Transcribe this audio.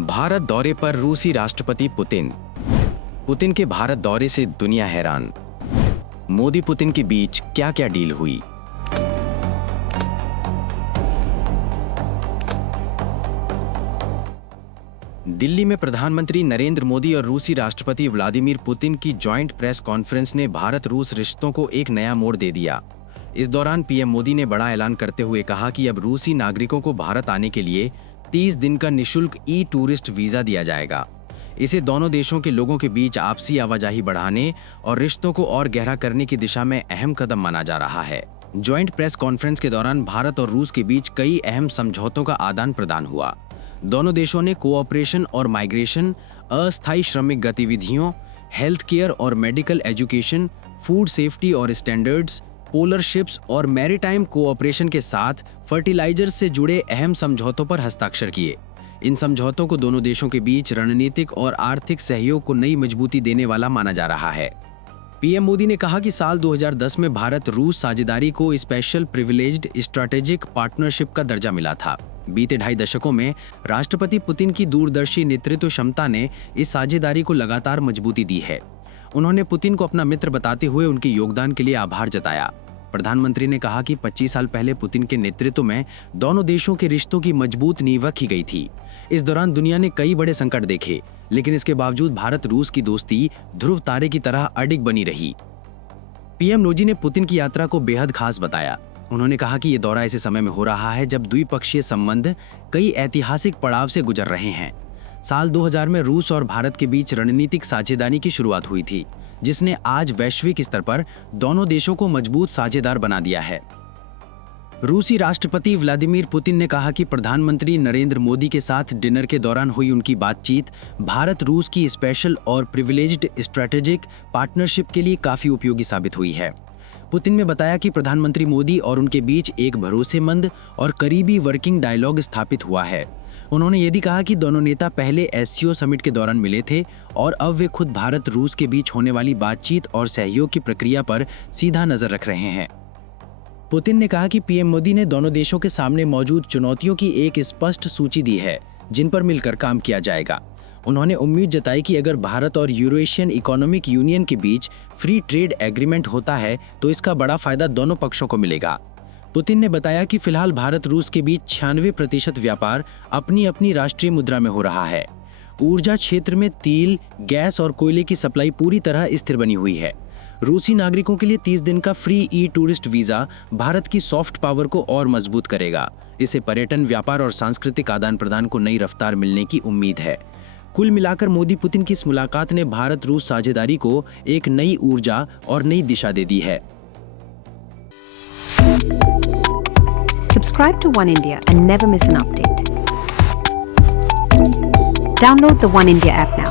भारत दौरे पर रूसी राष्ट्रपति पुतिन के भारत दौरे से दुनिया हैरान। मोदी पुतिन के बीच क्या क्या डील हुई। दिल्ली में प्रधानमंत्री नरेंद्र मोदी और रूसी राष्ट्रपति व्लादिमीर पुतिन की जॉइंट प्रेस कॉन्फ्रेंस ने भारत रूस रिश्तों को एक नया मोड़ दे दिया। इस दौरान पीएम मोदी ने बड़ा ऐलान करते हुए कहा कि अब रूसी नागरिकों को भारत आने के लिए 30 दिन का निशुल्क ई-टूरिस्ट वीजा दिया जाएगा। इसे दोनों देशों के लोगों के बीच आपसी आवाजाही बढ़ाने और रिश्तों को और गहरा करने की दिशा में अहम कदम माना जा रहा है। जॉइंट प्रेस कॉन्फ्रेंस के दौरान भारत और रूस के बीच कई अहम समझौतों का आदान प्रदान हुआ। दोनों देशों ने कोऑपरेशन और माइग्रेशन, अस्थायी श्रमिक गतिविधियों, हेल्थ केयर और मेडिकल एजुकेशन, फूड सेफ्टी और स्टैंडर्ड्स, पोलर शिप्स और मैरीटाइम कोऑपरेशन के साथ फर्टिलाइजर्स से जुड़े अहम समझौतों पर हस्ताक्षर किए। इन समझौतों को दोनों देशों के बीच रणनीतिक और आर्थिक सहयोग को नई मजबूती देने वाला माना जा रहा है। पीएम मोदी ने कहा कि साल 2010 में भारत रूस साझेदारी को स्पेशल प्रिविलेज्ड स्ट्रैटेजिक पार्टनरशिप का दर्जा मिला था। बीते 2.5 दशकों में राष्ट्रपति पुतिन की दूरदर्शी नेतृत्व क्षमता ने इस साझेदारी को लगातार मजबूती दी है। उन्होंने पुतिन को अपना मित्र बताते हुए उनके योगदान के लिए आभार जताया। प्रधानमंत्री ने कहा कि 25 साल पहले पुतिन के नेतृत्व में दोनों देशों के रिश्तों की मजबूत नींव रखी गई थी। इस दौरान दुनिया ने कई बड़े संकट देखे, लेकिन इसके बावजूद भारत रूस की दोस्ती ध्रुव तारे की तरह अडिग बनी रही। पीएम मोदी ने पुतिन की यात्रा को बेहद खास बताया। उन्होंने कहा कि ये दौरा ऐसे समय में हो रहा है जब द्विपक्षीय संबंध कई ऐतिहासिक पड़ाव से गुजर रहे हैं। साल 2000 में रूस और भारत के बीच रणनीतिक साझेदारी की शुरुआत हुई थी, जिसने आज वैश्विक स्तर पर दोनों देशों को मजबूत साझेदार बना दिया है। रूसी राष्ट्रपति व्लादिमीर पुतिन ने कहा कि प्रधानमंत्री नरेंद्र मोदी के साथ डिनर के दौरान हुई उनकी बातचीत भारत रूस की स्पेशल और प्रिविलेज्ड स्ट्रैटेजिक पार्टनरशिप के लिए काफी उपयोगी साबित हुई है। पुतिन ने बताया कि प्रधानमंत्री मोदी और उनके बीच एक भरोसेमंद और करीबी वर्किंग डायलॉग स्थापित हुआ है। उन्होंने यह भी कहा कि दोनों नेता पहले एससीओ समिट के दौरान मिले थे और अब वे खुद भारत रूस के बीच होने वाली बातचीत और सहयोग की प्रक्रिया पर सीधा नजर रख रहे हैं। पुतिन ने कहा कि पीएम मोदी ने दोनों देशों के सामने मौजूद चुनौतियों की एक स्पष्ट सूची दी है, जिन पर मिलकर काम किया जाएगा। उन्होंने उम्मीद जताई कि अगर भारत और यूरेशियन इकोनॉमिक यूनियन के बीच फ्री ट्रेड एग्रीमेंट होता है तो इसका बड़ा फायदा दोनों पक्षों को मिलेगा। पुतिन ने बताया कि फिलहाल भारत रूस के बीच 96% व्यापार अपनी अपनी राष्ट्रीय मुद्रा में हो रहा है। ऊर्जा क्षेत्र में तेल, गैस और कोयले की सप्लाई पूरी तरह स्थिर बनी हुई है। रूसी नागरिकों के लिए 30 दिन का फ्री ई-टूरिस्ट वीजा भारत की सॉफ्ट पावर को और मजबूत करेगा। इससे पर्यटन, व्यापार और सांस्कृतिक आदान प्रदान को नई रफ्तार मिलने की उम्मीद है। कुल मिलाकर मोदी पुतिन की इस मुलाकात ने भारत रूस साझेदारी को एक नई ऊर्जा और नई दिशा दे दी है। Subscribe to One India and never miss an update. Download the One India app now.